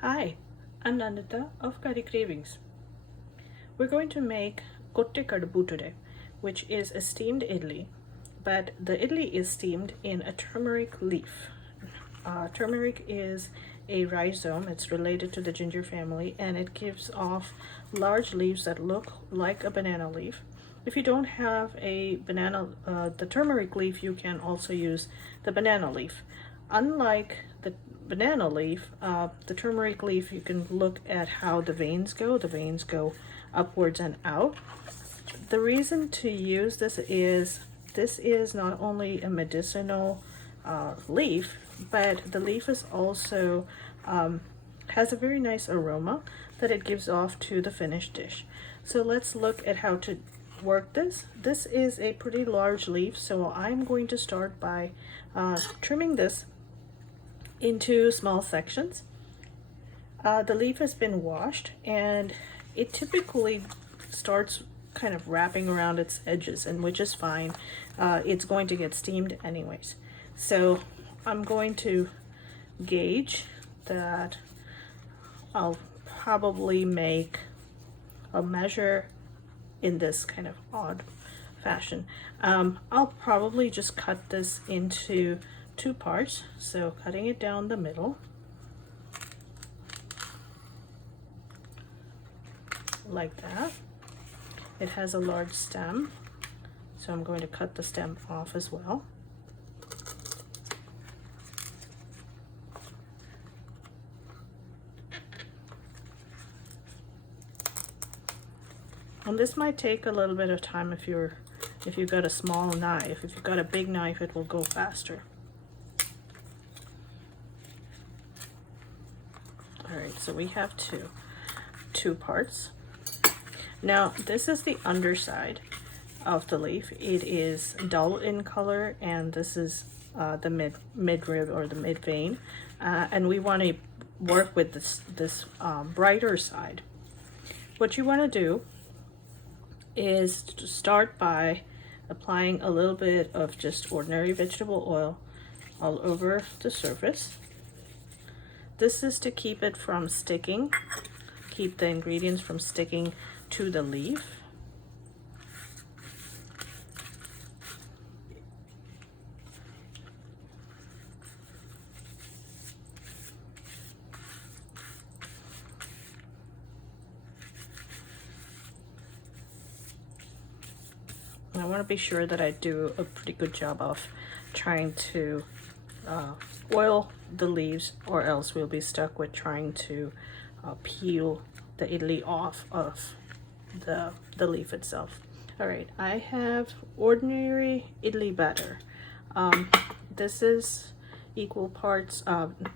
Hi, I'm Nandita of Curry Cravings. We're going to make Kotte Kadabu today, which is a steamed idli, but the idli is steamed in a turmeric leaf. Turmeric is a rhizome, it's related to the ginger family, and it gives off large leaves that look like a banana leaf. If you don't have the turmeric leaf, you can also use the banana leaf. Unlike the banana leaf, the turmeric leaf, you can look at how the veins go. The veins go upwards and out. The reason to use this is not only a medicinal leaf, but the leaf is also has a very nice aroma that it gives off to the finished dish. So let's look at how to work this. This is a pretty large leaf, so I'm going to start by trimming this into small sections. The leaf has been washed, and it typically starts kind of wrapping around its edges, and which is fine. It's going to get steamed anyways. So I'm going to gauge that. I'll probably make a measure in this kind of odd fashion. I'll probably just cut this into 2 parts, so cutting it down the middle like that. It has a large stem, so I'm going to cut the stem off as well. And this might take a little bit of time if you've got a small knife. If you've got a big knife, it will go faster. All right, so we have two parts. Now this is the underside of the leaf. It is dull in color, and this is the midrib or the mid vein, and we want to work with this brighter side. What you want to do is to start by applying a little bit of just ordinary vegetable oil all over the surface. This is to keep it from sticking, keep the ingredients from sticking to the leaf. I want to be sure that I do a pretty good job of trying to oil the leaves, or else we'll be stuck with trying to peel the idli off of the leaf itself. All right, I have ordinary idli batter. This is equal parts,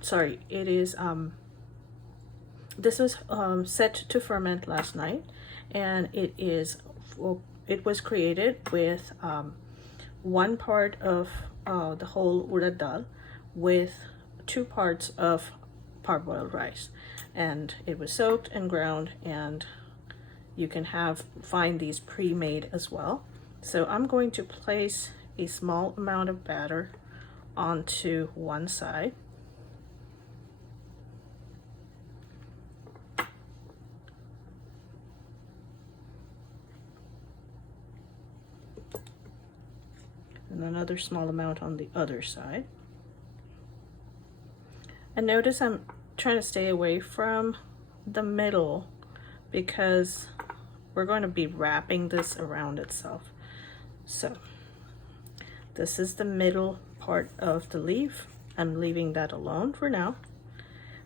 sorry, it is, this was set to ferment last night, and it was created with 1 part of the whole urad dal with 2 parts of parboiled rice, and it was soaked and ground, and you can find these pre-made as well. So I'm going to place a small amount of batter onto one side. And another small amount on the other side. And notice I'm trying to stay away from the middle because we're going to be wrapping this around itself. So this is the middle part of the leaf. I'm leaving that alone for now.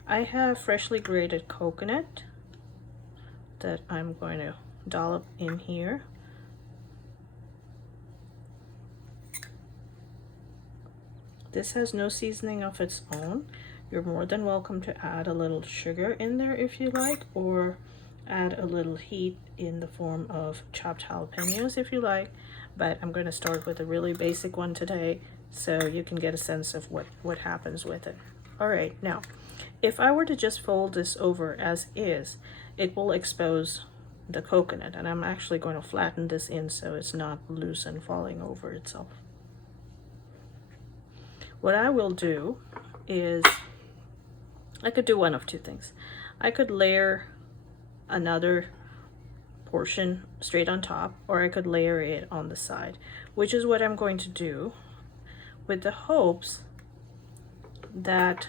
I have freshly grated coconut that I'm going to dollop in here. This has no seasoning of its own. You're more than welcome to add a little sugar in there if you like, or add a little heat in the form of chopped jalapenos if you like, but I'm going to start with a really basic one today so you can get a sense of what happens with it. All right, now if I were to just fold this over as is, it will expose the coconut, and I'm actually going to flatten this in so it's not loose and falling over itself. What I will do is, I could do one of 2 things. I could layer another portion straight on top, or I could layer it on the side, which is what I'm going to do, with the hopes that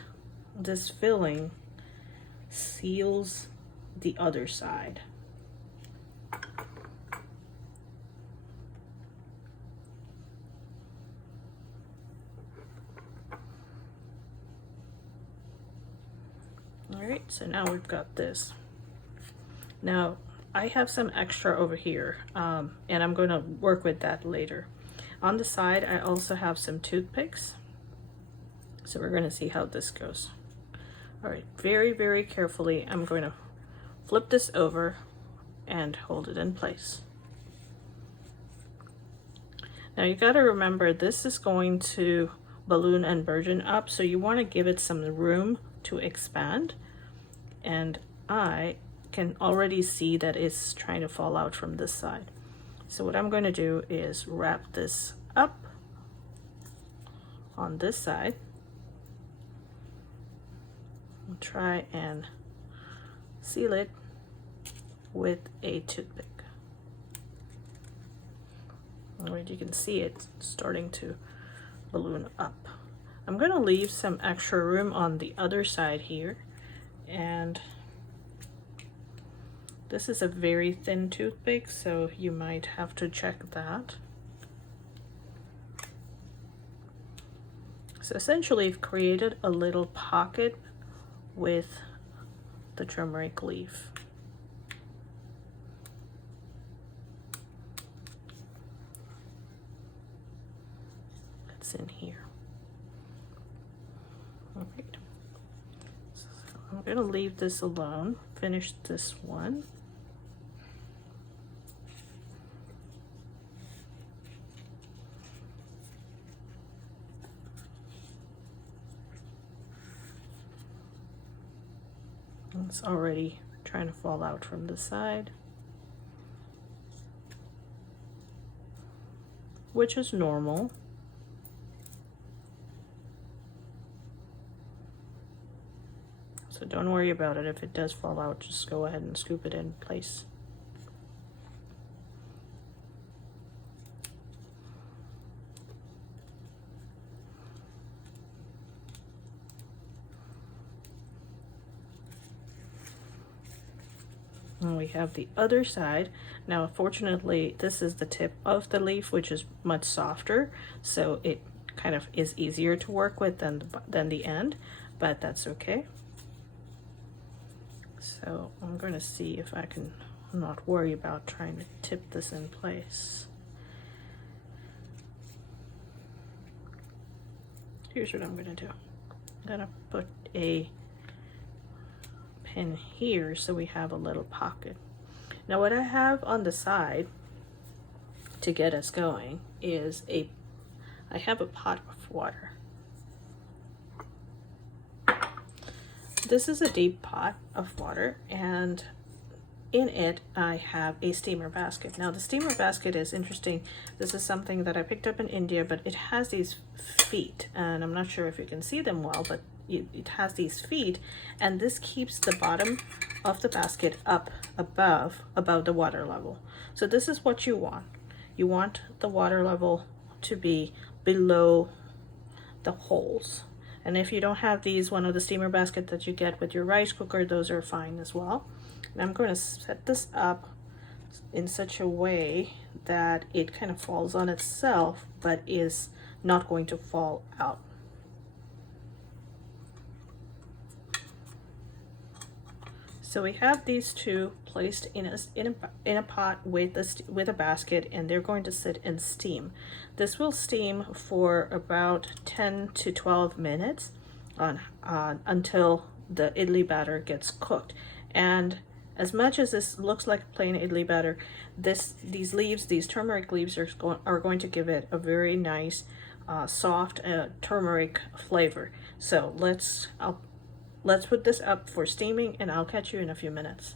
this filling seals the other side. All right, so now we've got this. Now I have some extra over here, and I'm going to work with that later. On the side, I also have some toothpicks. So we're going to see how this goes. All right, very, very carefully, I'm going to flip this over and hold it in place. Now you got to remember, this is going to balloon and burgeon up, so you want to give it some room to expand. And I can already see that it's trying to fall out from this side. So what I'm going to do is wrap this up on this side. I'll try and seal it with a toothpick. All right, you can see it starting to balloon up. I'm going to leave some extra room on the other side here, and this is a very thin toothpick, so you might have to check that. So essentially, I've created a little pocket with the turmeric leaf. That's in here. All right. So I'm going to leave this alone, finish this one. It's already trying to fall out from the side, which is normal. So don't worry about it. If it does fall out, just go ahead and scoop it in place. And we have the other side. Now, fortunately, this is the tip of the leaf, which is much softer, so it kind of is easier to work with than the end, but that's okay. So I'm going to see if I can not worry about trying to tip this in place. Here's what I'm going to do. I'm going to put a pin here so we have a little pocket. Now what I have on the side to get us going is I have a pot of water. This is a deep pot of water, and in it I have a steamer basket. Now the steamer basket is interesting. This is something that I picked up in India, but it has these feet, and I'm not sure if you can see them well, but it has these feet, and this keeps the bottom of the basket up above the water level. So this is what you want. You want the water level to be below the holes. And if you don't have these, one of the steamer baskets that you get with your rice cooker, those are fine as well. And I'm going to set this up in such a way that it kind of falls on itself, but is not going to fall out. So we have these two placed in a pot with a basket, and they're going to sit and steam. This will steam for about 10 to 12 minutes until the idli batter gets cooked. And as much as this looks like plain idli batter, these turmeric leaves are going to give it a very nice soft turmeric flavor. So let's put this up for steaming, and I'll catch you in a few minutes.